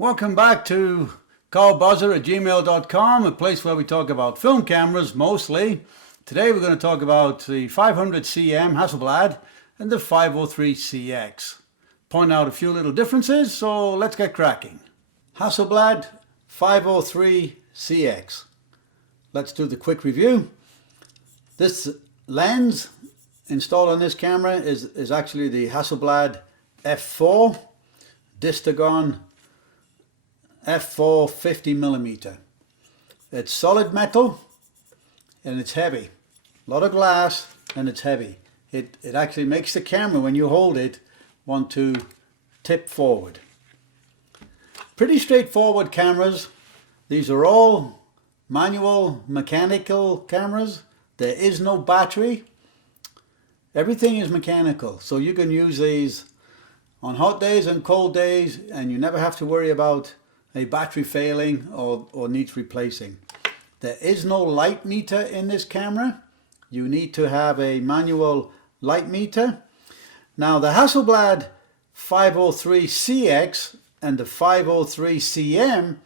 Welcome back to callbuzzer@gmail.com, a place where we talk about film cameras mostly. Today we're going to talk about the 500 cm Hasselblad and the 503 CX. Point out a few little differences, so let's get cracking. Hasselblad 503 CX. Let's do the quick review. This lens installed on this camera is actually the Hasselblad f4 Distagon f4 50mm. It's solid metal and it's heavy. A lot of glass and it's heavy. It actually makes the camera, when you hold it, want to tip forward. Pretty straightforward cameras. These are all manual mechanical cameras. There is no battery. Everything is mechanical, so you can use these on hot days and cold days, and you never have to worry about a battery failing or needs replacing. There is no light meter in this camera. You need to have a manual light meter. Now the Hasselblad 503 CX and the 503 CM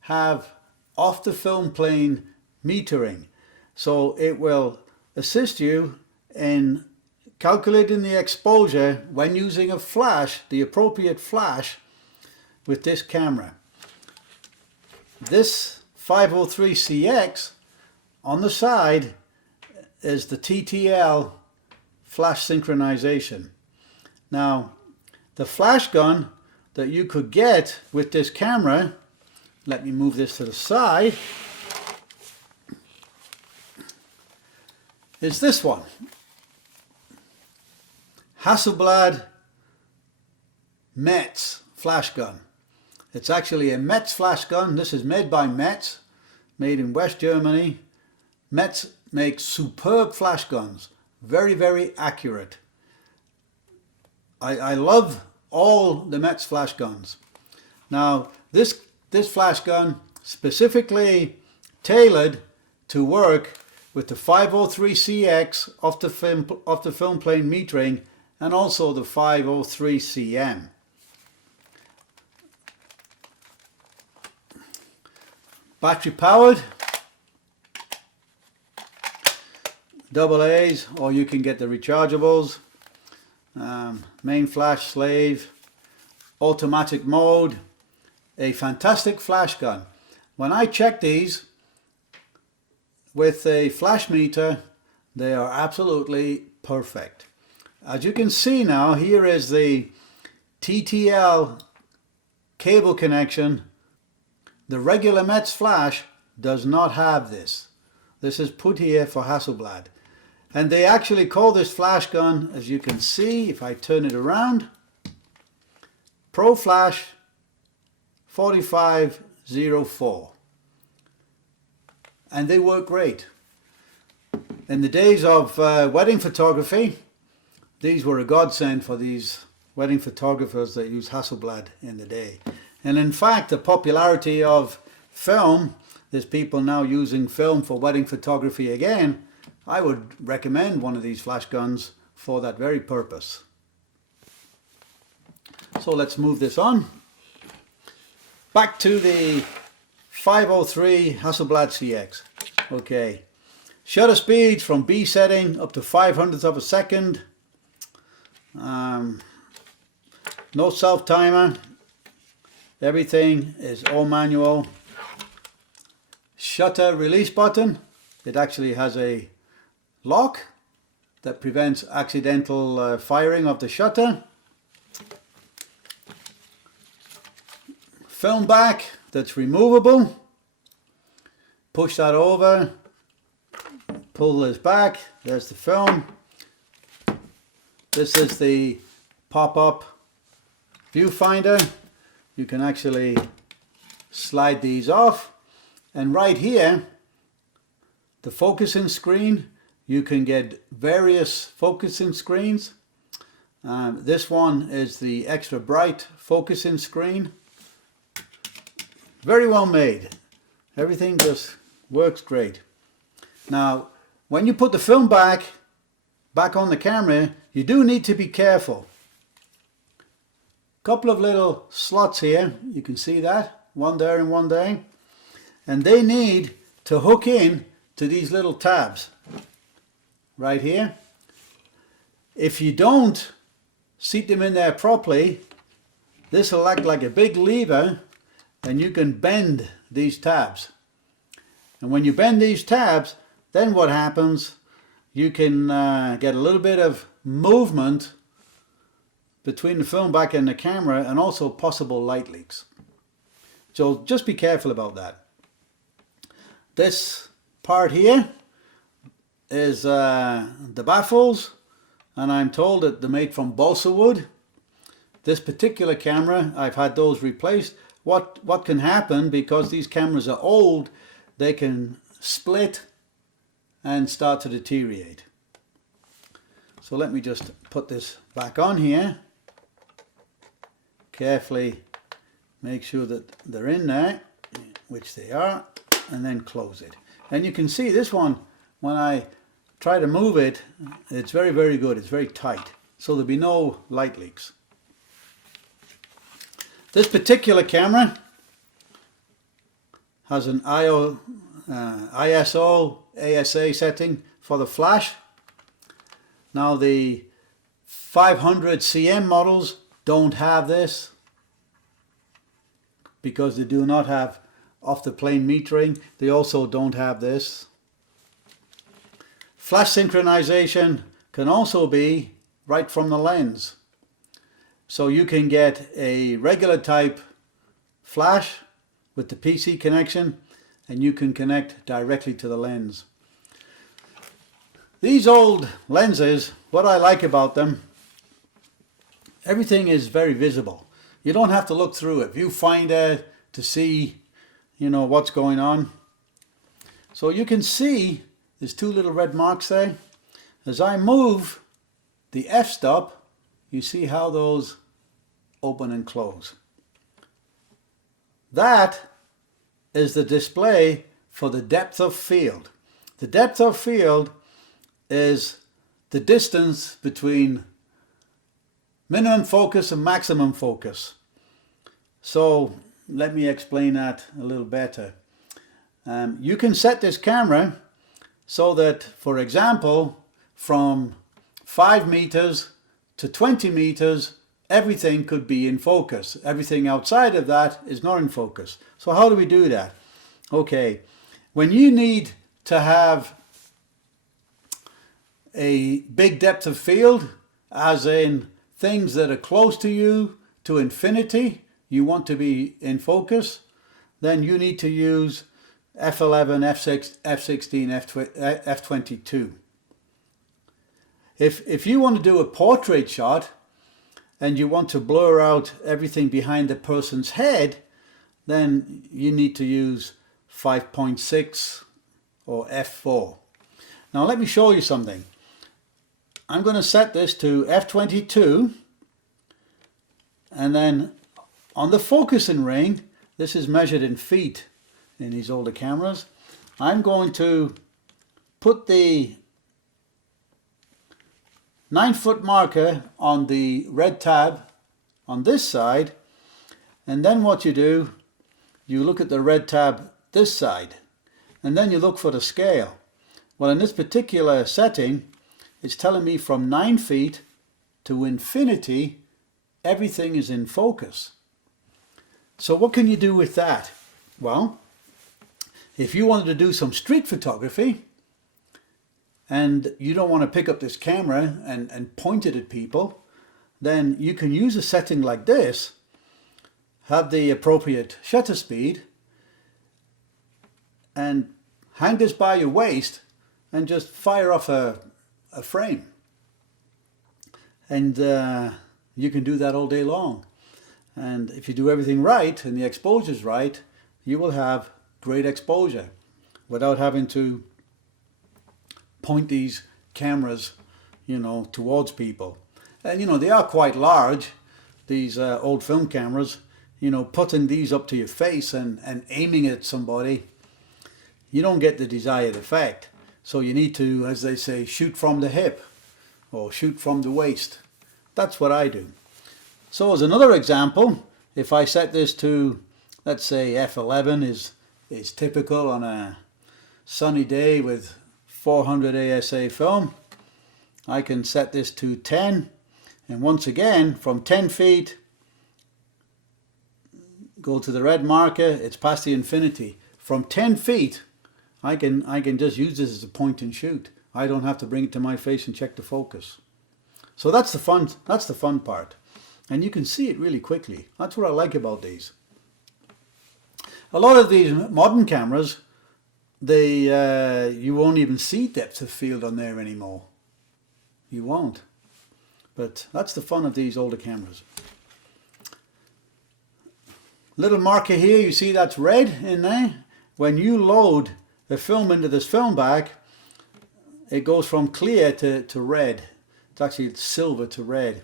have off the film plane metering, so it will assist you in calculating the exposure when using a flash, the appropriate flash, with this camera. This 503 CX on the side is the TTL flash synchronization. Now the flash gun that you could get with this camera, let me move this to the side, is this one. Hasselblad Metz flash gun. It's actually a Metz flash gun. This is made by Metz, made in West Germany. Metz makes superb flash guns, very, very accurate. I love all the Metz flash guns. Now this flash gun specifically tailored to work with the 503 CX off the film plane metering, and also the 503 CM. Battery powered, double A's, or you can get the rechargeables. Main flash, slave, automatic mode. A fantastic flash gun. When I check these with a flash meter, they are absolutely perfect. As you can see now, here is the TTL cable connection. The regular Metz flash does not have this. This is put here for Hasselblad. And they actually call this flash gun, as you can see, if I turn it around, Pro Flash 4504. And they work great. In the days of wedding photography, these were a godsend for these wedding photographers that used Hasselblad in the day. And in fact, the popularity of film, there's people now using film for wedding photography again. I would recommend one of these flash guns for that very purpose. So let's move this on. Back to the 503 Hasselblad CX. Okay, shutter speeds from B setting up to 500th of a second. No self timer. Everything is all manual. Shutter release button. It actually has a lock that prevents accidental firing of the shutter. Film back that's removable. Push that over. Pull this back. There's the film. This is the pop-up viewfinder. You can actually slide these off, and right here, the focusing screen, you can get various focusing screens. This one is the extra bright focusing screen. Very well made. Everything just works great. Now, when you put the film back on the camera, you do need to be careful. couple of little slots here. You can see that, one there and one there. And they need to hook in to these little tabs right here. If you don't seat them in there properly, this will act like a big lever and you can bend these tabs. And when you bend these tabs, then what happens, you can get a little bit of movement between the film back and the camera, and also possible light leaks. So just be careful about that. This part here is the baffles, and I'm told that they're made from balsa wood. This particular camera, I've had those replaced. What can happen, because these cameras are old, they can split and start to deteriorate. So let me just put this back on here. Carefully make sure that they're in there, which they are, and then close it. And you can see this one, when I try to move it, it's very, very good. It's very tight, so there'll be no light leaks. This particular camera has an ISO ASA setting for the flash. Now the 500 CM models don't have this, because they do not have off the plane metering. They also don't have this. Flash synchronization can also be right from the lens. So you can get a regular type flash with the PC connection, and you can connect directly to the lens. These old lenses, what I like about them, everything is very visible. You don't have to look through it, viewfinder, to see, you know, what's going on. So you can see there's two little red marks there. As I move the f-stop, you see how those open and close. That is the display for the depth of field. The depth of field is the distance between minimum focus and maximum focus. So let me explain that a little better. You can set this camera so that, for example, from 5 meters to 20 meters, everything could be in focus. Everything outside of that is not in focus. So how do we do that? Okay, when you need to have a big depth of field, as in things that are close to you to infinity, you want to be in focus, then you need to use f11, f6, f16, f22. If you want to do a portrait shot and you want to blur out everything behind the person's head, then you need to use 5.6 or f4. Now let me show you something. I'm going to set this to f22, and then on the focusing ring, this is measured in feet in these older cameras, I'm going to put the 9-foot marker on the red tab on this side, and then what you do, you look at the red tab this side, and then you look for the scale. Well, in this particular setting, it's telling me from 9 feet to infinity, everything is in focus. So what can you do with that? Well, if you wanted to do some street photography and you don't want to pick up this camera and point it at people, then you can use a setting like this, have the appropriate shutter speed, and hang this by your waist and just fire off a frame. And you can do that all day long. And if you do everything right and the exposure's right, you will have great exposure without having to point these cameras, you know, towards people. And you know, they are quite large, these old film cameras. You know, putting these up to your face and aiming at somebody, you don't get the desired effect. So you need to, as they say, shoot from the hip or shoot from the waist. That's what I do. So as another example, if I set this to, let's say f11 is typical on a sunny day with 400 ASA film, I can set this to 10, and once again from 10 feet go to the red marker, it's past the infinity. From 10 feet I can just use this as a point and shoot. I don't have to bring it to my face and check the focus. So that's the fun part. And you can see it really quickly. That's what I like about these. A lot of these modern cameras, you won't even see depth of field on there anymore. You won't. But that's the fun of these older cameras. Little marker here, you see that's red in there. When you load the film into this film bag, it goes from clear to red. It's actually silver to red.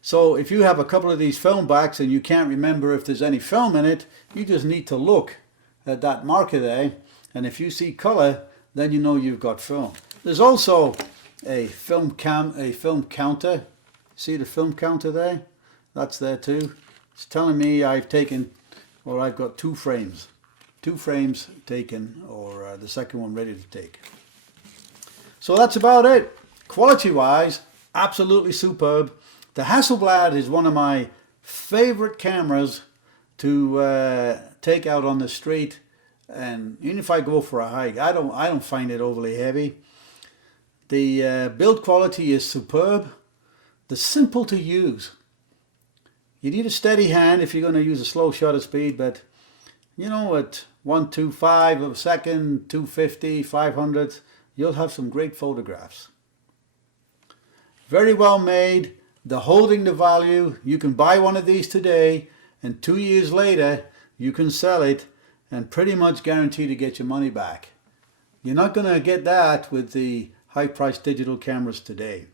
So if you have a couple of these film bags and you can't remember if there's any film in it, you just need to look at that marker there, and if you see color, then you know you've got film. There's also a film counter. See the film counter there? That's there too. It's telling me I've got 2 frames. 2 frames taken, or the second one ready to take. So that's about it. Quality wise, absolutely superb. The Hasselblad is one of my favorite cameras to take out on the street, and even if I go for a hike, I don't find it overly heavy. The build quality is superb. They're simple to use. You need a steady hand if you're going to use a slow shutter speed, but you know, at 125 of a second, 250, 500, you'll have some great photographs. Very well made. They're holding the value. You can buy one of these today, and 2 years later you can sell it and pretty much guarantee to get your money back. You're not going to get that with the high-priced digital cameras today.